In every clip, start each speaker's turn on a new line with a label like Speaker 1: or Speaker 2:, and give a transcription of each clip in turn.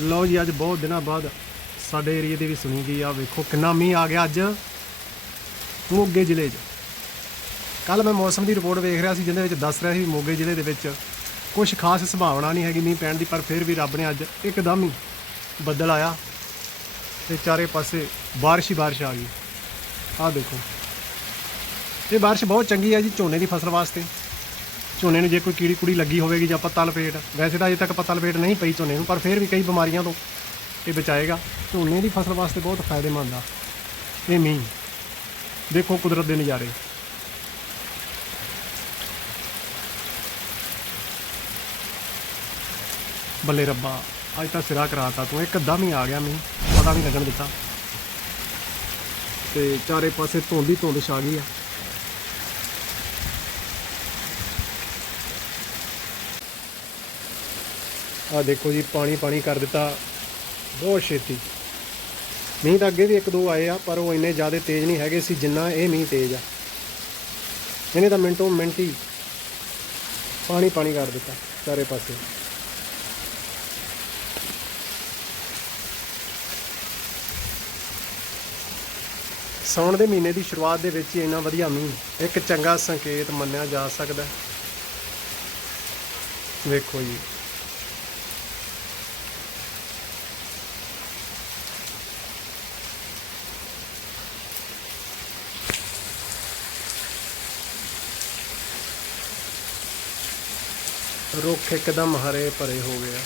Speaker 1: ਲਓ ਜੀ, ਅੱਜ ਬਹੁਤ ਦਿਨਾਂ ਬਾਅਦ ਸਾਡੇ ਏਰੀਏ ਦੀ ਵੀ ਸੁਣੀ ਗਈ ਆ, ਵੇਖੋ ਕਿੰਨਾ ਮੀਂਹ ਆ ਗਿਆ ਅੱਜ। ਮੋਗੇ ਜ਼ਿਲ੍ਹੇ 'ਚ। ਕੱਲ ਮੈਂ ਮੌਸਮ ਦੀ ਰਿਪੋਰਟ ਵੇਖ ਰਿਹਾ ਸੀ, ਜਿਹਦੇ ਵਿੱਚ ਦੱਸ ਰਿਹਾ ਸੀ ਮੋਗੇ ਜ਼ਿਲ੍ਹੇ ਦੇ ਵਿੱਚ ਕੁਝ ਖਾਸ ਸੰਭਾਵਨਾ ਨਹੀਂ ਹੈਗੀ ਮੀਂਹ ਪੈਣ ਦੀ, ਪਰ ਫਿਰ ਵੀ ਰੱਬ ਨੇ ਅੱਜ ਇੱਕਦਮ ਹੀ ਬੱਦਲ ਆਇਆ ਤੇ ਚਾਰੇ ਪਾਸੇ ਬਾਰਿਸ਼ ਹੀ ਬਾਰਿਸ਼ ਆ ਗਈ। ਆਹ ਦੇਖੋ। ਇਹ ਬਾਰਿਸ਼ ਬਹੁਤ ਚੰਗੀ ਹੈ ਜੀ ਝੋਨੇ ਦੀ ਫਸਲ ਵਾਸਤੇ। ਝੋਨੇ ਨੂੰ ਜੇ ਕੋਈ ਕੀੜੀ ਕੁੜੀ ਲੱਗੀ ਹੋਵੇਗੀ ਜਾਂ ਪੱਤਾ ਲਪੇਟ, ਵੈਸੇ ਤਾਂ ਅਜੇ ਤੱਕ ਪੱਤਾ ਲਪੇਟ ਨਹੀਂ ਪਈ ਝੋਨੇ ਨੂੰ, ਪਰ ਫਿਰ ਵੀ ਕਈ ਬਿਮਾਰੀਆਂ ਤੋਂ ਇਹ ਬਚਾਏਗਾ। ਝੋਨੇ ਦੀ ਫਸਲ ਵਾਸਤੇ ਬਹੁਤ ਫਾਇਦੇਮੰਦ ਆ। ਇਹ ਮੀਂਹ। ਦੇਖੋ ਕੁਦਰਤ ਦੇ ਨਜ਼ਾਰੇ। ਬੱਲੇ ਰੱਬਾ, ਅੱਜ ਤਾਂ ਸਿਰਾ ਕਰਾਤਾ ਤੂੰ ਇੱਕਦਮ ਹੀ ਆ ਗਿਆ ਮੀਂਹ, ਪਤਾ ਨਹੀਂ ਲੱਗਣ ਦਿੱਤਾ। ਤੇ ਚਾਰੇ ਪਾਸੇ ਧੁੰਦ ਹੀ ਧੁੰਦ ਛਾ ਗਈ ਆ। ਆ ਦੇਖੋ ਜੀ, ਪਾਣੀ ਪਾਣੀ ਕਰ ਦਿੱਤਾ। ਬਹੁਤ ਛੇਤੀ। ਮੀਂਹ ਤਾਂ ਅੱਗੇ ਵੀ ਇੱਕ ਦੋ ਆਏ ਆ, ਪਰ ਉਹ ਇੰਨੇ ਜ਼ਿਆਦਾ ਤੇਜ਼ ਨਹੀਂ ਹੈਗੇ ਸੀ ਜਿੰਨਾ ਇਹ ਮੀਂਹ ਤੇਜ਼ ਆ। ਇਹਨੇ ਤਾਂ ਮਿੰਟੋ ਮਿੰਟ ਹੀ ਪਾਣੀ ਪਾਣੀ ਕਰ ਦਿੱਤਾ ਚਾਰੇ ਪਾਸੇ। ਸਾਉਣ ਦੇ ਮਹੀਨੇ ਦੀ ਸ਼ੁਰੂਆਤ ਦੇ ਵਿੱਚ ਹੀ ਇੰਨਾ ਵਧੀਆ ਮੀਂਹ, ਇੱਕ ਚੰਗਾ ਸੰਕੇਤ ਮੰਨਿਆ ਜਾ ਸਕਦਾ। ਹੈ। ਵੇਖੋ ਜੀ। ਰੁੱਖ ਇੱਕਦਮ ਹਰੇ ਭਰੇ ਹੋ ਗਏ ਆ।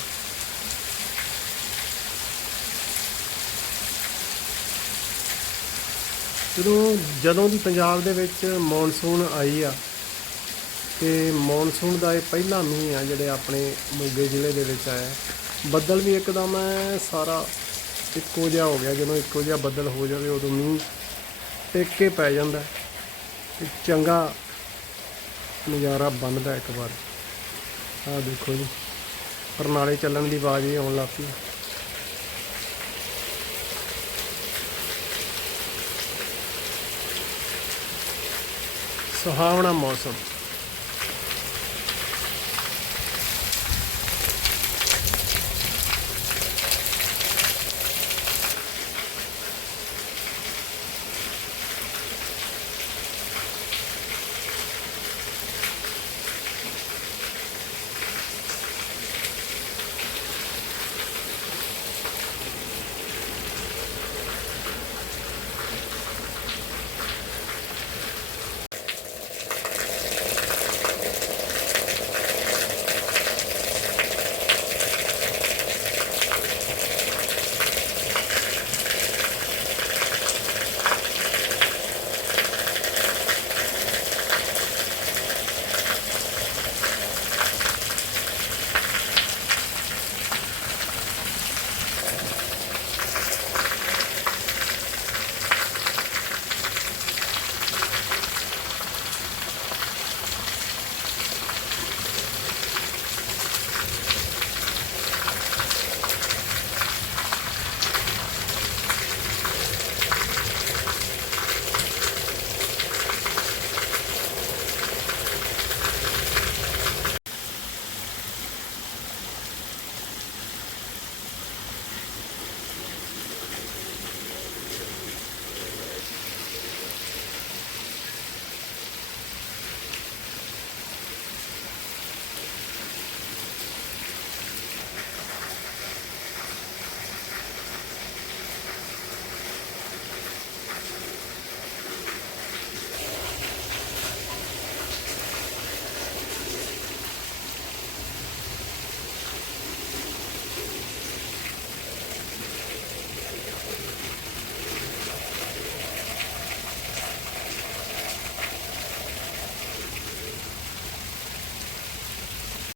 Speaker 1: ਜਦੋਂ ਜਦੋਂ ਦੀ ਪੰਜਾਬ ਦੇ ਵਿੱਚ ਮੌਨਸੂਨ ਆਈ ਆ ਤੇ ਮੌਨਸੂਨ ਦਾ ਇਹ ਪਹਿਲਾ ਮੀਂਹ ਆ ਜਿਹੜੇ ਆਪਣੇ ਮੋਗੇ ਜ਼ਿਲ੍ਹੇ ਦੇ ਵਿੱਚ ਆਇਆ, ਬੱਦਲ ਵੀ ਇੱਕਦਮ ਐ, ਸਾਰਾ ਇੱਕੋ ਜਿਹਾ ਹੋ ਗਿਆ। ਜਦੋਂ ਇੱਕੋ ਜਿਹਾ ਬੱਦਲ ਹੋ ਜਾਵੇ, ਉਦੋਂ ਮੀਂਹ ਟਿਕ ਕੇ ਪੈ ਜਾਂਦਾ। ਤੇ ਚੰਗਾ ਨਜ਼ਾਰਾ ਬਣਦਾ ਇੱਕ ਵਾਰ। ਆਹ ਦੇਖੋ ਜੀ। ਪਰਨਾਲੇ ਚੱਲਣ ਦੀ ਆਵਾਜ਼ ਹੀ ਆਉਣ ਲੱਗ ਪਈ। ਸੁਹਾਵਣਾ ਮੌਸਮ।